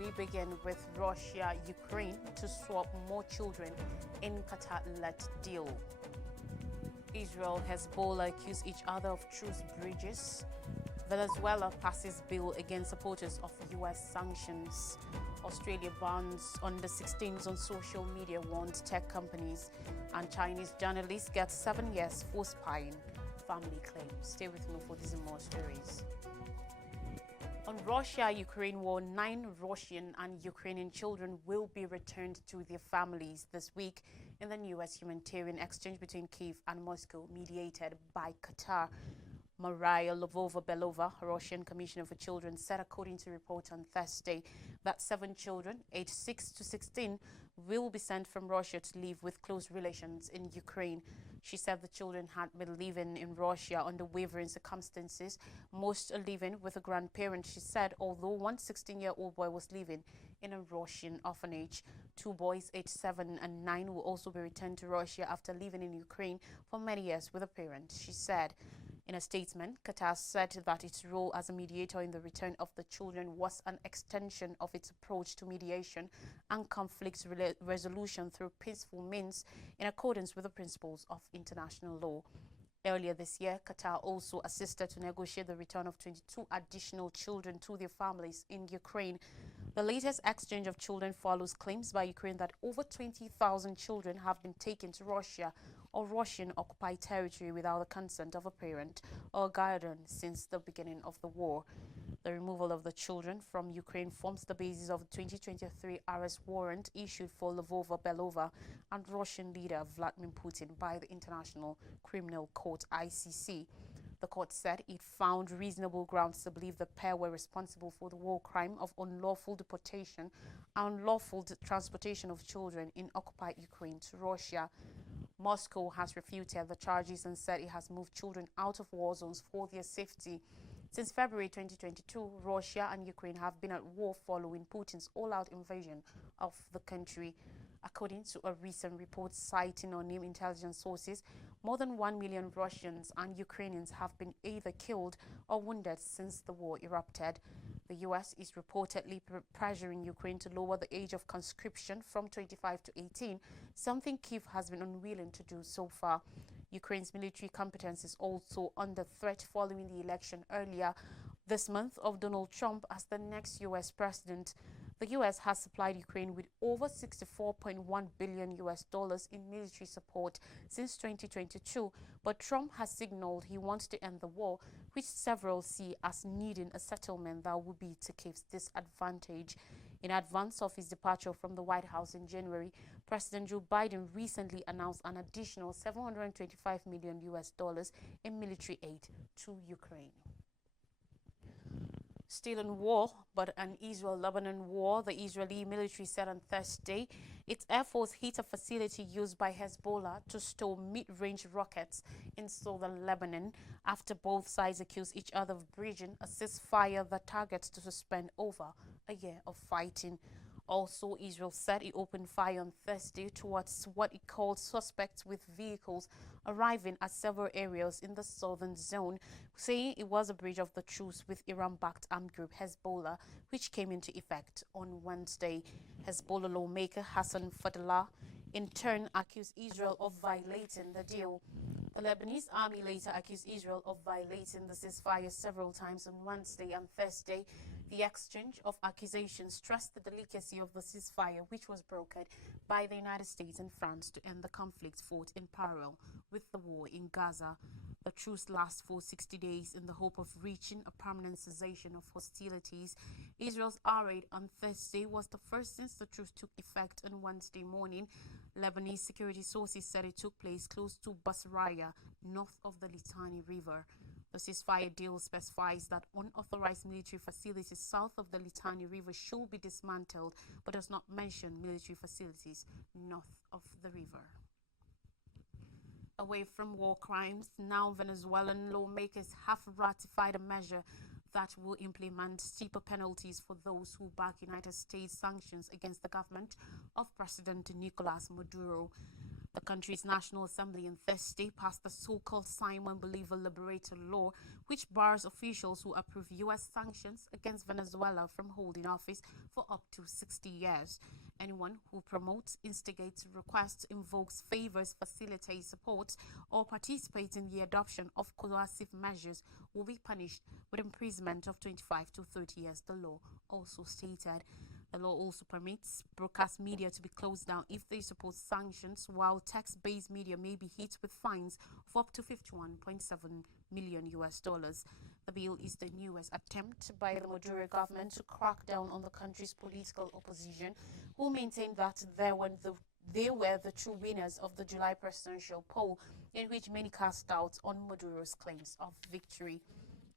we begin with Russia, Ukraine to swap more children in Qatar-led deal. Israel, Hezbollah accuse each other of truce breaches. Venezuela passes bill against supporters of U.S. sanctions. Australia bans under 16s on social media warns tech companies. And Chinese journalists get 7 years for spying, family claims. Stay with me for these and more stories. On Russia-Ukraine war, 9 Russian and Ukrainian children will be returned to their families this week in the newest humanitarian exchange between Kyiv and Moscow, mediated by Qatar. Maria Lvova-Belova, Russian Commissioner for Children, said, according to reports on Thursday, that 7 children, aged 6 to 16, will be sent from Russia to live with close relations in Ukraine. She said the children had been living in Russia under wavering circumstances, most are living with a grandparent. She said, although one 16-year-old boy was living in a Russian orphanage, 2 boys aged 7 and 9 will also be returned to Russia after living in Ukraine for many years with a parent, she said. In a statement, Qatar said that its role as a mediator in the return of the children was an extension of its approach to mediation and conflict resolution through peaceful means in accordance with the principles of international law. Earlier this year, Qatar also assisted to negotiate the return of 22 additional children to their families in Ukraine. The latest exchange of children follows claims by Ukraine that over 20,000 children have been taken to Russia or Russian-occupied territory without the consent of a parent or guardian since the beginning of the war. The removal of the children from Ukraine forms the basis of the 2023 arrest warrant issued for Lvova-Belova and Russian leader Vladimir Putin by the International Criminal Court (ICC). The court said it found reasonable grounds to believe the pair were responsible for the war crime of unlawful deportation and unlawful transportation of children in occupied Ukraine to Russia. Moscow has refuted the charges and said it has moved children out of war zones for their safety. Since February 2022, Russia and Ukraine have been at war following Putin's all-out invasion of the country. According to a recent report citing unnamed intelligence sources, more than 1 million Russians and Ukrainians have been either killed or wounded since the war erupted. The U.S. is reportedly pressuring Ukraine to lower the age of conscription from 25 to 18, something Kyiv has been unwilling to do so far. Ukraine's military competence is also under threat following the election earlier this month of Donald Trump as the next U.S. president. The U.S. has supplied Ukraine with over $64.1 billion in military support since 2022, but Trump has signaled he wants to end the war, which several see as needing a settlement that would be to Kyiv's disadvantage. In advance of his departure from the White House in January, President Joe Biden recently announced an additional $725 million in military aid to Ukraine. Still in war, but an Israel-Lebanon war, the Israeli military said on Thursday its air force hit a facility used by Hezbollah to store mid-range rockets in southern Lebanon after both sides accused each other of breaching a ceasefire that targets to suspend over a year of fighting. Also, Israel said it opened fire on Thursday towards what it called suspects with vehicles arriving at several areas in the southern zone, saying it was a breach of the truce with Iran-backed armed group Hezbollah, which came into effect on Wednesday. Hezbollah lawmaker Hassan Fadlallah in turn accused Israel of violating the deal. The Lebanese army later accused Israel of violating the ceasefire several times on Wednesday and Thursday. The exchange of accusations stressed the delicacy of the ceasefire, which was brokered by the United States and France to end the conflict fought in parallel with the war in Gaza. The truce lasts for 60 days in the hope of reaching a permanent cessation of hostilities. Israel's air raid on Thursday was the first since the truce took effect on Wednesday morning. Lebanese security sources said it took place close to Basraya, north of the Litani River. The ceasefire deal specifies that unauthorized military facilities south of the Litani River should be dismantled, but does not mention military facilities north of the river. Away from war crimes, now Venezuelan lawmakers have ratified a measure that will implement steeper penalties for those who back United States sanctions against the government of President Nicolas Maduro. The country's National Assembly on Thursday passed the so-called Simon Bolivar Liberator Law, which bars officials who approve U.S. sanctions against Venezuela from holding office for up to 60 years. Anyone who promotes, instigates, requests, invokes, favors, facilitates, supports, or participates in the adoption of coercive measures will be punished with imprisonment of 25 to 30 years, the law also stated. The law also permits broadcast media to be closed down if they support sanctions, while text-based media may be hit with fines of up to 51.7 million US dollars. The bill is the newest attempt by the Maduro government to crack down on the country's political opposition, who maintain that they were the true winners of the July presidential poll, in which many cast doubt on Maduro's claims of victory.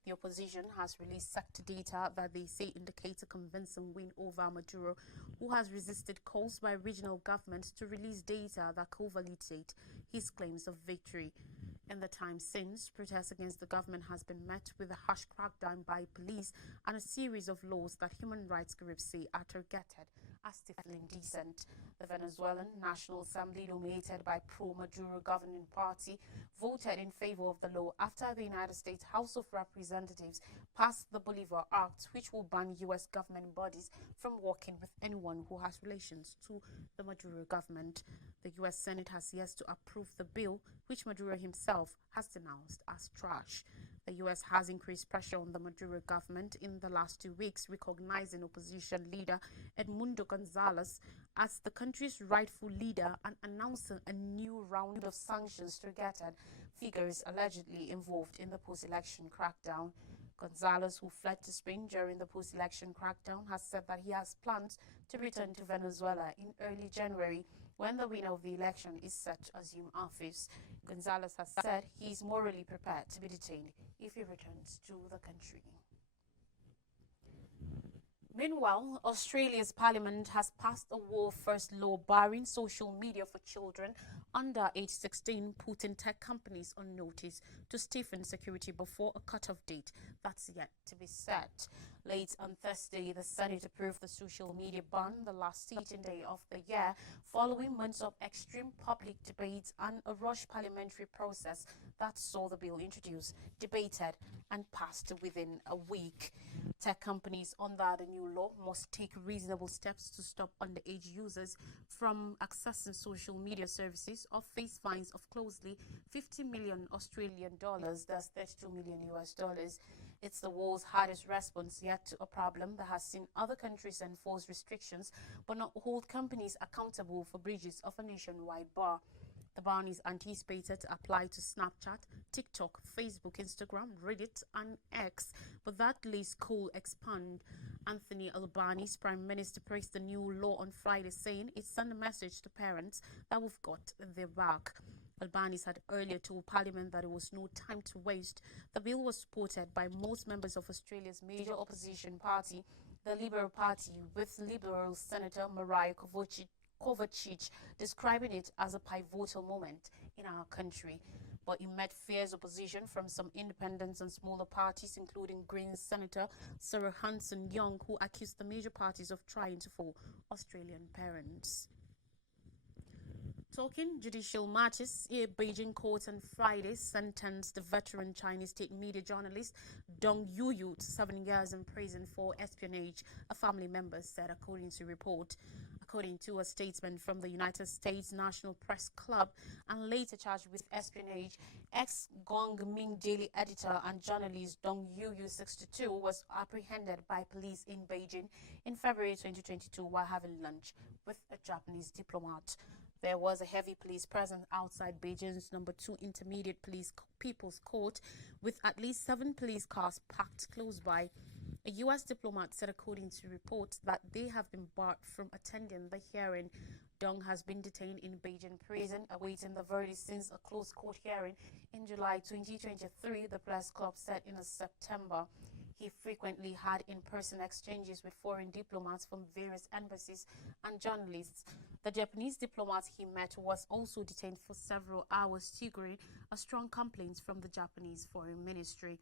The opposition has released sector data that they say indicates a convincing win over Maduro, who has resisted calls by regional governments to release data that could validate his claims of victory. In the time since, protests against the government has been met with a harsh crackdown by police and a series of laws that human rights groups say are targeted as stifling dissent. The Venezuelan National Assembly, dominated by pro-Maduro governing party, voted in favor of the law after the United States House of Representatives passed the Bolivar Act, which will ban U.S. government bodies from working with anyone who has relations to the Maduro government. The U.S. Senate has yet to approve the bill, which Maduro himself has denounced as trash. The U.S. has increased pressure on the Maduro government in the last 2 weeks, recognizing opposition leader Edmundo Gonzalez as the country's rightful leader and announcing a new round of sanctions targeted figures allegedly involved in the post-election crackdown. Gonzalez, who fled to Spain during the post-election crackdown, has said that he has plans to return to Venezuela in early January, when the winner of the election is set to assume office. Gonzalez has said he is morally prepared to be detained if he returns to the country. Meanwhile, Australia's parliament has passed a world-first law barring social media for children under age 16, putting tech companies on notice to stiffen security before a cut-off date that's yet to be set. Late on Thursday, the Senate approved the social media ban, the last sitting day of the year, following months of extreme public debates and a rushed parliamentary process that saw the bill introduced, debated, and passed within a week. Tech companies under the new law must take reasonable steps to stop underage users from accessing social media services or face fines of closely 50 million Australian dollars, that's 32 million US dollars. It's the world's hardest response yet to a problem that has seen other countries enforce restrictions but not hold companies accountable for breaches of a nationwide bar. The ban is anticipated to apply to Snapchat, TikTok, Facebook, Instagram, Reddit, and X, but that list could expand. Anthony Albanese, Prime Minister, praised the new law on Friday, saying it sent a message to parents that we've got their back. Albanese had earlier told Parliament that it was no time to waste. The bill was supported by most members of Australia's major opposition party, the Liberal Party, with Liberal Senator Mariah Kovacic describing it as a pivotal moment in our country. But it met fierce opposition from some independents and smaller parties, including Greens Senator Sarah Hanson-Young, who accused the major parties of trying to fool Australian parents. Talking judicial matters, a Beijing court on Friday sentenced the veteran Chinese state media journalist Dong Yuyu to 7 years in prison for espionage, a family member said, according to a report. According to a statement from the United States National Press Club, and later charged with espionage, ex-Guangming Daily editor and journalist Dong Yuyu, 62, was apprehended by police in Beijing in February 2022 while having lunch with a Japanese diplomat. There was a heavy police presence outside Beijing's number 2 Intermediate People's Court, with at least 7 police cars parked close by. A U.S. diplomat said, according to reports, that they have been barred from attending the hearing. Dong has been detained in Beijing prison, awaiting the verdict since a closed court hearing in July 2023, the press club said in September. He frequently had in-person exchanges with foreign diplomats from various embassies and journalists. The Japanese diplomat he met was also detained for several hours, triggering a strong complaint from the Japanese Foreign Ministry.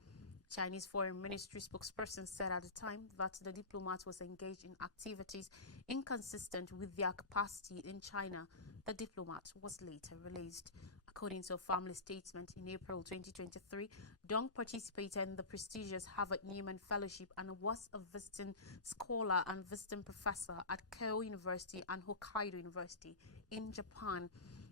Chinese Foreign Ministry spokesperson said at the time that the diplomat was engaged in activities inconsistent with their capacity in China The diplomat was later released. According to a family statement in April 2023, Dong participated in the prestigious Harvard-Newman Fellowship and was a visiting scholar and visiting professor at Keio University and Hokkaido University in Japan.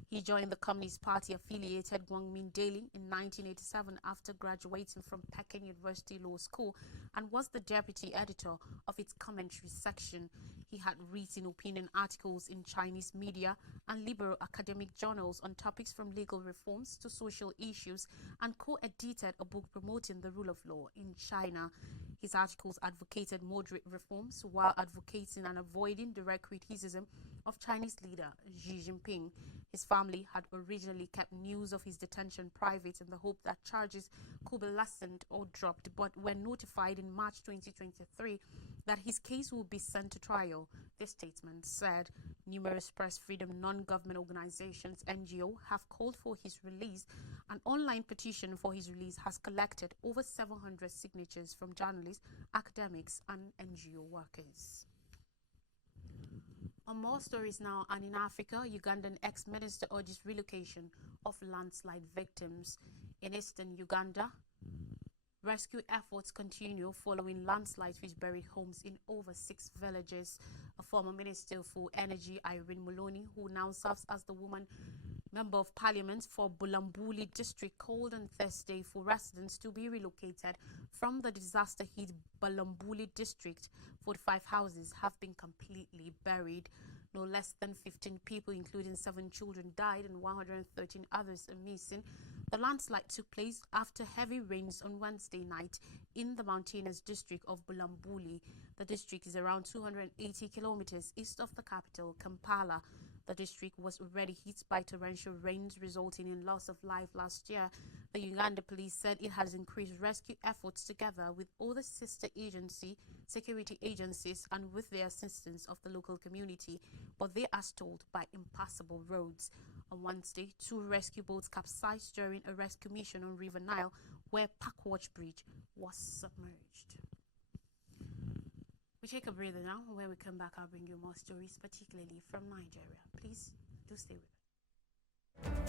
He joined the Communist Party-affiliated Guangming Daily in 1987 after graduating from Peking University Law School and was the deputy editor of its commentary section. He had written opinion articles in Chinese media and liberal academic journals on topics from legal reforms to social issues and co-edited a book promoting the rule of law in China. His articles advocated moderate reforms while advocating and avoiding direct criticism of Chinese leader Xi Jinping. His family had originally kept news of his detention private in the hope that charges could be lessened or dropped, but were notified in March 2023 that his case will be sent to trial. The statement said numerous press freedom non-government organizations (NGO) have called for his release. An online petition for his release has collected over 700 signatures from journalists, academics, and NGO workers. On more stories now, and in Africa, Ugandan ex-minister urges relocation of landslide victims. In eastern Uganda, rescue efforts continue following landslides which buried homes in over 6 villages. A former Minister for Energy, Irene Muloni, who now serves as the woman Member of Parliament for Bulambuli district, called on Thursday for residents to be relocated from the disaster-hit Bulambuli district. 45 houses have been completely buried. No less than 15 people, including 7 children, died and 113 others are missing. The landslide took place after heavy rains on Wednesday night in the mountainous district of Bulambuli. The district is around 280 kilometers east of the capital, Kampala. The district was already hit by torrential rains, resulting in loss of life last year. The Uganda police said it has increased rescue efforts together with other sister security agencies and with the assistance of the local community, but they are stalled by impassable roads. On Wednesday, 2 rescue boats capsized during a rescue mission on River Nile, where Parkwatch Bridge was submerged. We take a breather now. When we come back, I'll bring you more stories, particularly from Nigeria. Please do stay with us.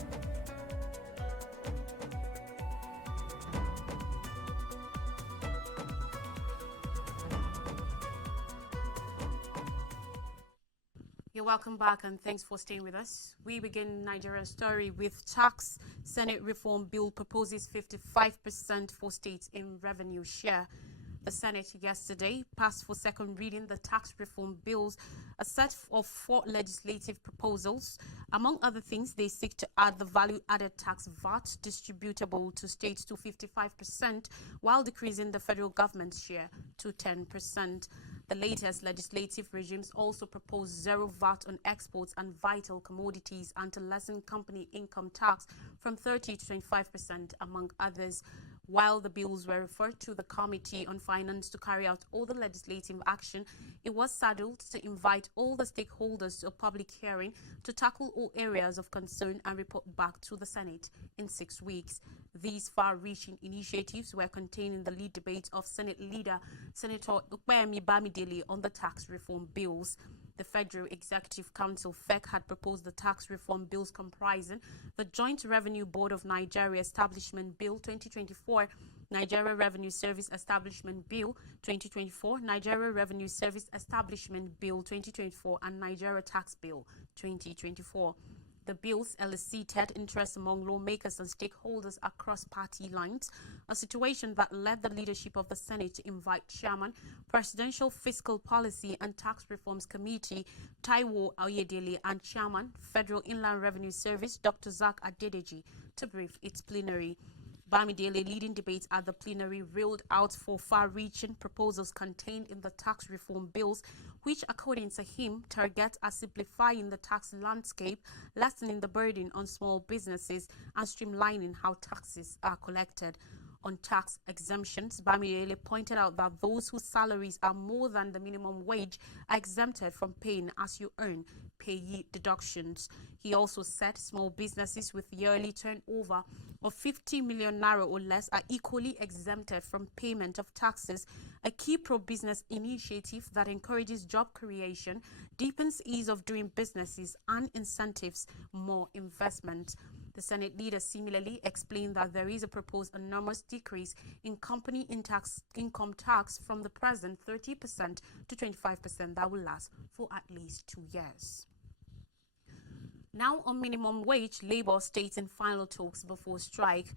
You're welcome back and thanks for staying with us. We begin Nigerian story with tax. Senate reform bill proposes 55% for states in revenue share. The Senate yesterday passed for second reading the tax reform bills, a set of 4 legislative proposals. Among other things, they seek to add the value-added tax VAT distributable to states to 55%, while decreasing the federal government's share to 10%. The latest legislative regimes also propose zero VAT on exports and vital commodities and to lessen company income tax from 30 to 25%, among others. While the bills were referred to the Committee on Finance to carry out all the legislative action, it was saddled to invite all the stakeholders to a public hearing to tackle all areas of concern and report back to the Senate in 6 weeks. These far-reaching initiatives were contained in the lead debate of Senate leader Senator Ukpeyemi Bamidele on the tax reform bills. The Federal Executive Council (FEC) had proposed the tax reform bills comprising the Joint Revenue Board of Nigeria Establishment Bill 2024, Nigeria Revenue Service Establishment Bill 2024, Nigeria Revenue Service Establishment Bill 2024, and Nigeria Tax Bill 2024. The bills elicited interest among lawmakers and stakeholders across party lines, a situation that led the leadership of the Senate to invite Chairman, Presidential Fiscal Policy and Tax Reforms Committee, Taiwo Oyedele, and Chairman, Federal Inland Revenue Service, Dr. Zach Adedeji, to brief its plenary. Bamidele, leading debates at the plenary, railed out for far-reaching proposals contained in the tax reform bills, which, according to him, target at simplifying the tax landscape, lessening the burden on small businesses, and streamlining how taxes are collected. on tax exemptions. Bamidele pointed out that those whose salaries are more than the minimum wage are exempted from paying as you earn payee deductions. He also said small businesses with yearly turnover of 50 million naira or less are equally exempted from payment of taxes, a key pro-business initiative that encourages job creation, deepens ease of doing businesses, and incentives more investment. The Senate leader similarly explained that there is a proposed enormous decrease in company income tax from the present 30% to 25% that will last for at least 2 years. Now on minimum wage, Labour states in final talks before strike.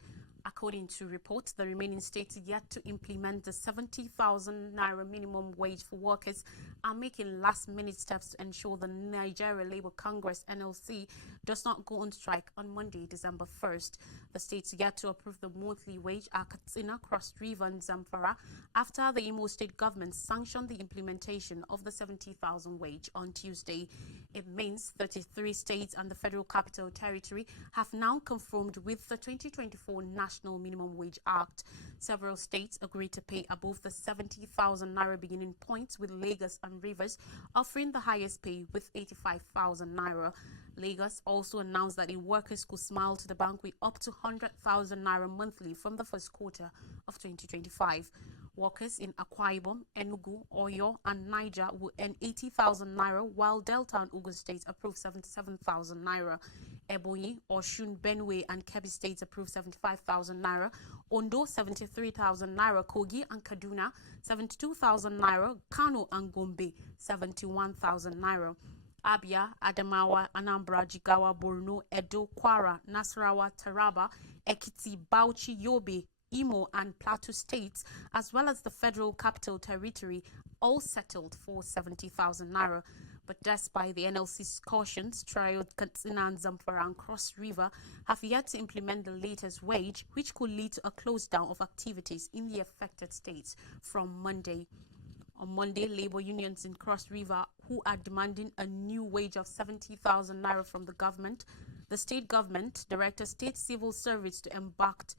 According to reports, the remaining states yet to implement the 70,000 naira minimum wage for workers are making last-minute steps to ensure the Nigeria Labour Congress (NLC) does not go on strike on Monday, December 1st. The states yet to approve the monthly wage are Katsina, Cross River, and Zamfara after the Imo State government sanctioned the implementation of the 70,000 wage on Tuesday. It means 33 states and the Federal Capital Territory have now conformed with the 2024 National Minimum Wage Act. Several states agreed to pay above the 70,000 naira beginning point, with Lagos and Rivers offering the highest pay with 85,000 naira. Lagos also announced that the workers could smile to the bank with up to 100,000 naira monthly from the first quarter of 2025. Workers in Akwa Ibom, Enugu, Oyo, and Niger will earn 80,000 naira, while Delta and Ogun states approve 77,000 naira. Ebonyi, Osun, Benue, and Kebbi states approve 75,000 naira. Ondo, 73,000 naira. Kogi and Kaduna, 72,000 naira. Kano and Gombe, 71,000 naira. Abia, Adamawa, Anambra, Jigawa, Borno, Edo, Kwara, Nasarawa, Taraba, Ekiti, Bauchi, Yobe, Imo, and Plateau states, as well as the Federal Capital Territory, all settled for 70,000 naira. But despite the NLC's cautions, Triad, Katsina, and Zamfara and Cross River have yet to implement the latest wage, which could lead to a close down of activities in the affected states from Monday. On Monday, labor unions in Cross River, who are demanding a new wage of 70,000 naira from the government, the state government directed state civil service to embark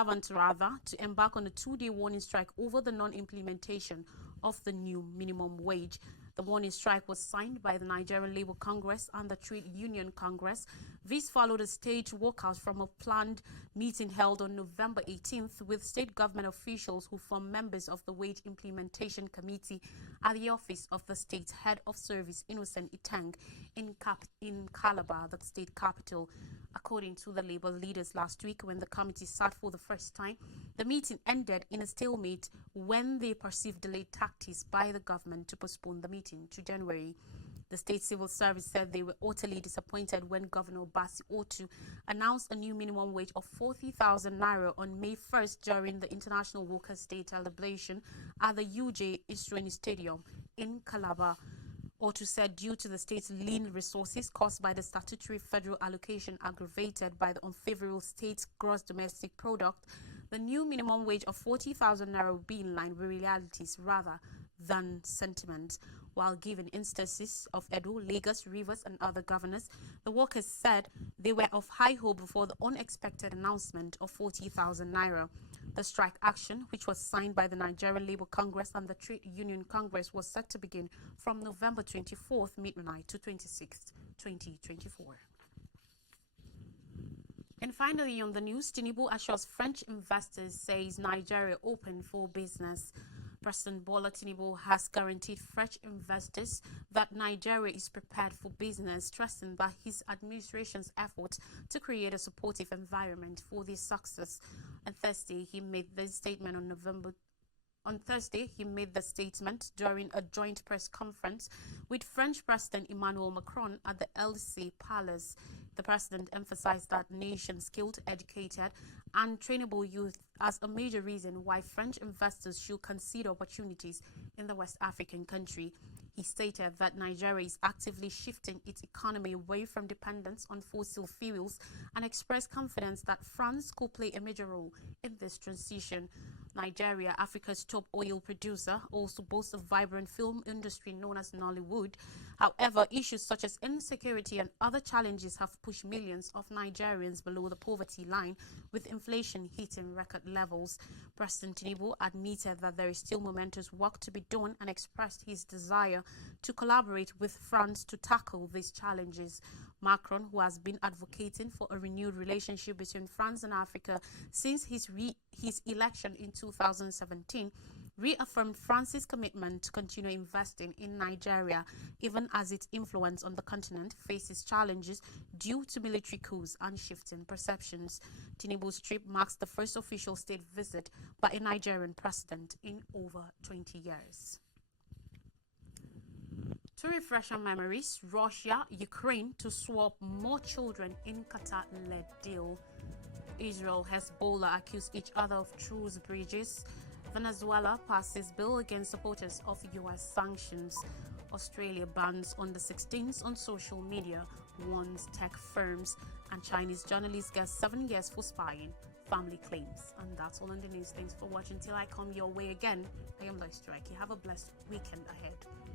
on a 2-day warning strike over the non-implementation of the new minimum wage. The warning strike was signed by the Nigerian Labour Congress and the Trade Union Congress. This followed a staged walkout from a planned meeting held on November 18th with state government officials who form members of the Wage Implementation Committee at the office of the state's head of service, Innocent Itang, in Calabar, the state capital. According to the Labour leaders last week, when the committee sat for the first time, the meeting ended in a stalemate when they perceived delayed tactics by the government to postpone the meeting to January. The state civil service said they were utterly disappointed when Governor Basi Otu announced a new minimum wage of 40,000 naira on May 1st during the International Workers' Day celebration at the UJ Isreni Stadium in Calabar. Otu said due to the state's lean resources caused by the statutory federal allocation aggravated by the unfavorable state's gross domestic product, the new minimum wage of 40,000 naira will be in line with realities rather than sentiment. While giving instances of Edo, Lagos, Rivers, and other governors, the workers said they were of high hope before the unexpected announcement of 40,000 naira. The strike action, which was signed by the Nigerian Labour Congress and the Trade Union Congress, was set to begin from November 24th midnight to 26th, 2024. And finally on the news, Tinubu assures French investors says Nigeria open for business. President Bola Tinubu has guaranteed French investors that Nigeria is prepared for business, stressing that his administration's efforts to create a supportive environment for their success. On Thursday, he made this statement during a joint press conference with French President Emmanuel Macron at the Élysée Palace. The president emphasized that nation's skilled, educated, and trainable youth as a major reason why French investors should consider opportunities in the West African country. He stated that Nigeria is actively shifting its economy away from dependence on fossil fuels and expressed confidence that France could play a major role in this transition. Nigeria, Africa's top oil producer, also boasts a vibrant film industry known as Nollywood. However, issues such as insecurity and other challenges have push millions of Nigerians below the poverty line, with inflation hitting record levels. President Tinubu admitted that there is still momentous work to be done and expressed his desire to collaborate with France to tackle these challenges. Macron, who has been advocating for a renewed relationship between France and Africa since his election in 2017, reaffirmed France's commitment to continue investing in Nigeria, even as its influence on the continent faces challenges due to military coups and shifting perceptions. Tinubu's trip marks the first official state visit by a Nigerian president in over 20 years. To refresh our memories, Russia, Ukraine to swap more children in Qatar-led deal. Israel, Hezbollah accuse each other of truce breaches. Venezuela passes bill against supporters of U.S. sanctions. Australia bans on the 16th on social media, warns tech firms. And Chinese journalists get 7 years for spying, family claims. And that's all on the news. Thanks for watching. Till I come your way again, I am Lois Strike. You have a blessed weekend ahead.